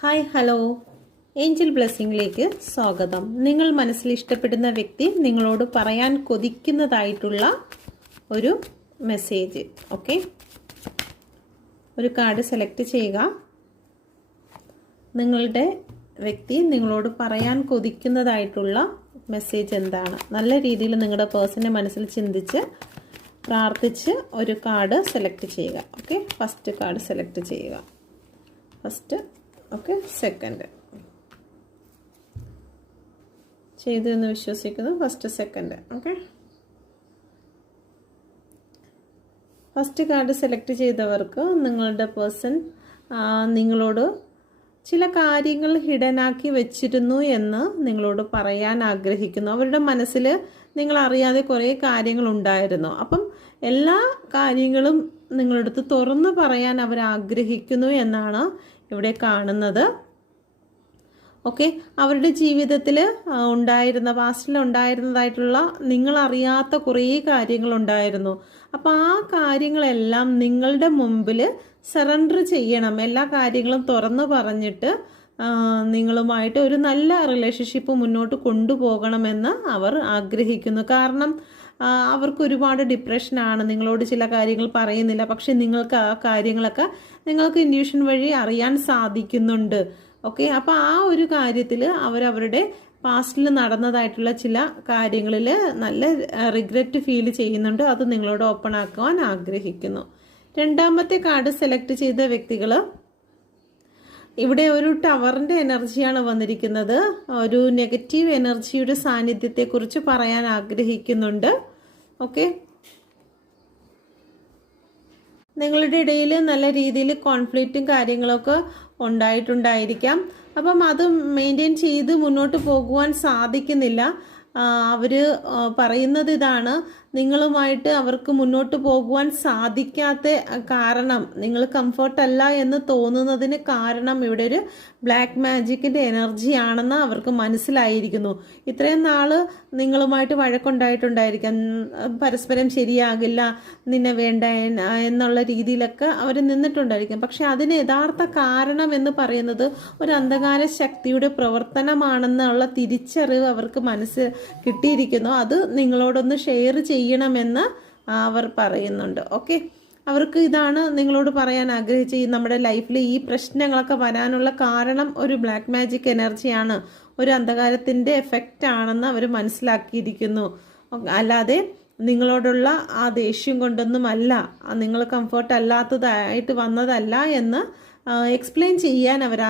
Hi hello Angel ബ്ലെസ്സിങ്ങിലേക്ക് സ്വാഗതം. നിങ്ങൾ മനസ്സിൽ ഇഷ്ടപ്പെടുന്ന വ്യക്തി നിങ്ങളോട് പറയാൻ കൊതിക്കുന്നതായിട്ടുള്ള ഒരു മെസ്സേജ്. ഓക്കെ, ഒരു കാർഡ് സെലക്ട് ചെയ്യുക. നിങ്ങളുടെ വ്യക്തി നിങ്ങളോട് പറയാൻ കൊതിക്കുന്നതായിട്ടുള്ള മെസ്സേജ് എന്താണ്? നല്ല രീതിയിൽ നിങ്ങളുടെ പേഴ്സണെ മനസ്സിൽ ചിന്തിച്ച് പ്രാർത്ഥിച്ച് ഒരു കാർഡ് സെലക്ട് ചെയ്യുക. ഓക്കെ, ഫസ്റ്റ് കാർഡ് സെലക്ട് ചെയ്യുക. ഫസ്റ്റ്, ഓക്കെ, സെക്കൻഡ് ചെയ്തു എന്ന് വിശ്വസിക്കുന്നു. First, second. Okay, first card select ചെയ്തവർക്ക് നിങ്ങളുടെ പേഴ്സൺ നിങ്ങളോട് ചില കാര്യങ്ങൾ ഹിഡനാക്കി വെച്ചിരുന്നു എന്ന് നിങ്ങളോട് പറയാൻ ആഗ്രഹിക്കുന്നു. അവരുടെ മനസ്സിൽ നിങ്ങൾ അറിയാതെ കുറേ കാര്യങ്ങൾ ഉണ്ടായിരുന്നു. അപ്പം എല്ലാ കാര്യങ്ങളും നിങ്ങളടുത്ത് തുറന്നു പറയാൻ അവർ ആഗ്രഹിക്കുന്നു എന്നാണ് ഇവിടെ കാണുന്നത്. ഓക്കെ, അവരുടെ ജീവിതത്തിൽ പാസ്റ്റിൽ ഉണ്ടായിരുന്നതായിട്ടുള്ള നിങ്ങളറിയാത്ത കുറേ കാര്യങ്ങളുണ്ടായിരുന്നു. അപ്പോൾ ആ കാര്യങ്ങളെല്ലാം നിങ്ങളുടെ മുമ്പിൽ സറണ്ടർ ചെയ്യണം. എല്ലാ കാര്യങ്ങളും തുറന്നു പറഞ്ഞിട്ട് നിങ്ങളുമായിട്ട് ഒരു നല്ല റിലേഷൻഷിപ്പ് മുന്നോട്ട് കൊണ്ടുപോകണമെന്ന് അവർ ആഗ്രഹിക്കുന്നു. കാരണം അവർക്ക് ഒരുപാട് ഡിപ്രഷനാണ്. നിങ്ങളോട് ചില കാര്യങ്ങൾ പറയുന്നില്ല, പക്ഷെ നിങ്ങൾക്ക് ആ കാര്യങ്ങളൊക്കെ നിങ്ങൾക്ക് ഇൻഡ്യൂഷൻ വഴി അറിയാൻ സാധിക്കുന്നുണ്ട്. ഓക്കെ, അപ്പോൾ ആ ഒരു കാര്യത്തിൽ അവരവരുടെ പാസ്റ്റിൽ നടന്നതായിട്ടുള്ള ചില കാര്യങ്ങളിൽ നല്ല റിഗ്രറ്റ് ഫീൽ ചെയ്യുന്നുണ്ട്. അത് നിങ്ങളോട് ഓപ്പൺ ആക്കുവാൻ ആഗ്രഹിക്കുന്നു. രണ്ടാമത്തെ കാർഡ് സെലക്ട് ചെയ്ത വ്യക്തികൾ, ഇവിടെ ഒരു ടവറിൻ്റെ എനർജിയാണ് വന്നിരിക്കുന്നത്. ഒരു നെഗറ്റീവ് എനർജിയുടെ സാന്നിധ്യത്തെക്കുറിച്ച് പറയാൻ ആഗ്രഹിക്കുന്നുണ്ട്. ഓക്കെ, നിങ്ങളുടെ ഇടയിൽ നല്ല രീതിയിൽ കോൺഫ്ലിക്റ്റും കാര്യങ്ങളൊക്കെ ഉണ്ടായിട്ടുണ്ടായിരിക്കാം. അപ്പം അത് മെയിൻറ്റെയിൻ ചെയ്ത് മുന്നോട്ട് പോകുവാൻ സാധിക്കുന്നില്ല. അവർ പറയുന്നത് ഇതാണ്, നിങ്ങളുമായിട്ട് അവർക്ക് മുന്നോട്ട് പോകുവാൻ സാധിക്കാത്ത കാരണം, നിങ്ങൾ കംഫർട്ടല്ല എന്ന് തോന്നുന്നതിന് കാരണം ഇവിടെ ഒരു ബ്ലാക്ക് മാജിക്കിൻ്റെ എനർജിയാണെന്ന് അവർക്ക് മനസ്സിലായിരിക്കുന്നു. ഇത്രയും നാൾ നിങ്ങളുമായിട്ട് വഴക്കുണ്ടായിട്ടുണ്ടായിരിക്കാം, പരസ്പരം ശരിയാകില്ല, നിന്നെ വേണ്ട എന്നുള്ള രീതിയിലൊക്കെ അവർ നിന്നിട്ടുണ്ടായിരിക്കും. പക്ഷെ അതിന് യഥാർത്ഥ കാരണം എന്ന് പറയുന്നത് ഒരു അന്ധകാര ശക്തിയുടെ പ്രവർത്തനമാണെന്നുള്ള തിരിച്ചറിവ് അവർക്ക് കിട്ടിയിരിക്കുന്നു. അത് നിങ്ങളോടൊന്ന് ഷെയർ ചെയ്യണമെന്ന് അവർ പറയുന്നുണ്ട്. ഓക്കെ, അവർക്ക് ഇതാണ് നിങ്ങളോട് പറയാൻ ആഗ്രഹിച്ച് നമ്മുടെ ലൈഫിൽ ഈ പ്രശ്നങ്ങളൊക്കെ വരാനുള്ള കാരണം ഒരു ബ്ലാക്ക് മാജിക് എനർജിയാണ്, ഒരു അന്ധകാരത്തിൻ്റെ എഫക്റ്റ് ആണെന്ന് അവർ മനസ്സിലാക്കിയിരിക്കുന്നു. അല്ലാതെ നിങ്ങളോടുള്ള ആ ദേഷ്യം കൊണ്ടൊന്നുമല്ല, നിങ്ങൾ കംഫർട്ട് അല്ലാത്തതായിട്ട് വന്നതല്ല എന്ന് എക്സ്പ്ലെയിൻ ചെയ്യാൻ അവർ